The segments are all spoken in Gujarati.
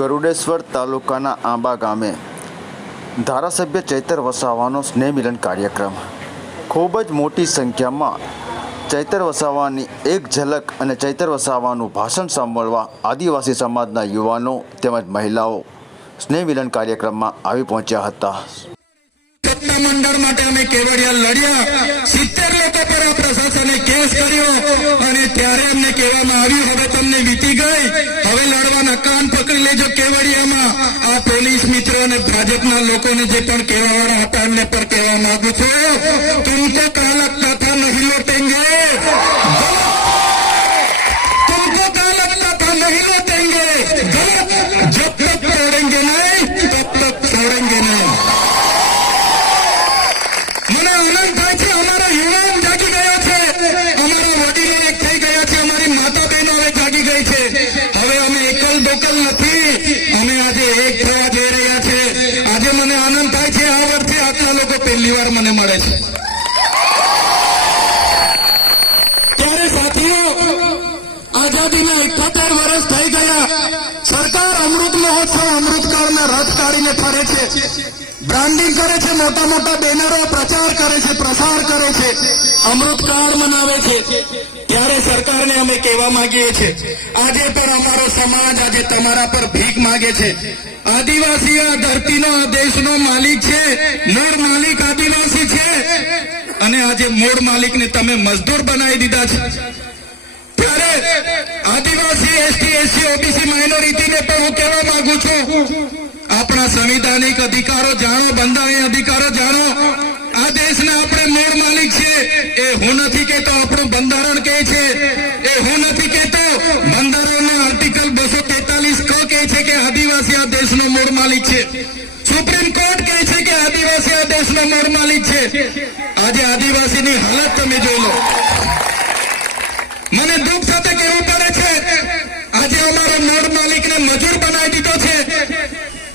ગરુડેશ્વર તાલુકાના આંબા ગામે ધારાસભ્ય ચૈતર વસાવાનો સ્નેહ મિલન કાર્યક્રમ। ખૂબ જ મોટી સંખ્યામાં ચૈતર વસાવાની એક ઝલક અને ચૈતર વસાવાનું ભાષણ સાંભળવા આદિવાસી સમાજના યુવાનો તેમજ મહિલાઓ સ્નેહ મિલન કાર્યક્રમમાં આવી પહોંચ્યા હતા। મંડળ માટે અમે કેવડિયા લડ્યા, 70 લોકો પર આ પ્રશાસને કેસ કર્યો અને ત્યારે અમને કહેવામાં આવ્યું હવે તમને વીતી ગઈ, હવે લડવાના કાન પકડી લેજો। કેવડિયામાં આ પોલીસ મિત્રો અને ભાજપના લોકોને જે પણ કહેવાવાળા હતા એમને પર કહેવા માંગુ છું, તુમકો કાલક કથા નહીં લौटेंगे, तुमको कालक कथा नहीं लौटेंगे, जब तक तोड़ेंगे नहीं तब तक छोड़ेंगे नहीं। મને આનંદ થાય છે, અમારા યુવાન જાગી ગયા છે, અમારા વડીલો એક થઈ ગયા છે, અમારી માતા બહેનો હવે જાગી ગઈ છે। હવે અમે એકલ દોકલ નથી, અમે આજે એક થવા જઈ રહ્યા છે। આજે મને આનંદ થાય છે, આ વર્ષે આટલા લોકો પહેલી વાર મને મળે છે। ત્યારે સાથીઓ, આઝાદીના 78 વર્ષ થઈ ગયા, સરકાર અમૃત મહોત્સવ અમૃતકાળના રથ કાઢીને ફરે છે, બ્રાન્ડિંગ કરે છે, મોટા મોટા બેનરો પ્રચાર કરે છે, પ્રસાર કરે છે, અમૃતકાળ મનાવે છે। ત્યારે સરકારને અમે કહેવા માંગીએ છીએ, આજે પણ અમારો સમાજ આજે તમારા પર ભીખ માંગે છે। આદિવાસી આ ધરતીનો આ દેશનો માલિક છે, મૂળ માલિક આદિવાસી છે અને આજે મૂળ માલિકને તમે મજદૂર બનાવી દીધા છે। ત્યારે આદિવાસી એસટી એસસી ઓબીસી માઇનોરિટીને પણ હું કહેવા માંગુ છું, આપણા સંવિધાનિક અધિકારો જાણો, બંધારણીય અધિકારો જાણો। આ દેશના આપણે મૂળ માલિક છે, એ હું નથી કહેતો, આપણું બંધારણ કહે છે, એ હું નથી કહેતો, બંધારણના આર્ટિકલ 243 ક કહે છે કે આદિવાસી આ દેશનો મૂળ માલિક છે। સુપ્રીમ કોર્ટ કહે છે કે આદિવાસી આ દેશનો મૂળ માલિક છે। આજે આદિવાસીની હાલત તમે જોઈ લો। મને દુઃખ સાથે કહેવું પડે છે, આજે અમારો મૂળ માલિકને મજૂર બનાવી દીધો છે।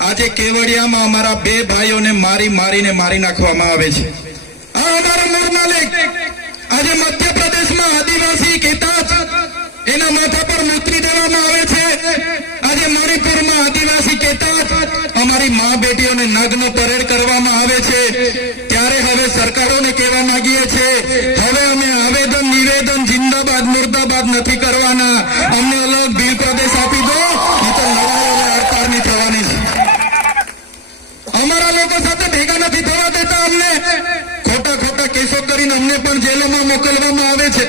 આજે કેવડિયામાં અમારા 2 ભાઈઓને મારી નાખવામાં આવે છે। આ અમારો મૂળ માલિક આજે મધ્યપ્રદેશમાં આદિવાસી કહેતા જ એના માથા પર મૂતરી દેવામાં આવે છે। આજે મણિપુરમાં આદિવાસી કહેતા જ અમારી મા બેટીઓને નગ્ન પરેડ કરવામાં આવે છે। ત્યારે હવે સરકારોને કહેવા માંગીએ છીએ, હવે અમે આવેદન નિવેદન જિંદાબાદ મુર્દાબાદ નથી કરવાના, અમને અલગ ભીલ પ્રદેશ આપી દો, નહીં તો લડાઈ અને હડતાળની થવાની છે। અમારા લોકો સાથે ભેગા નથી થવા દેતા, અમને ખોટા કેસો કરીને અમને પણ જેલોમાં મોકલવામાં આવે છે।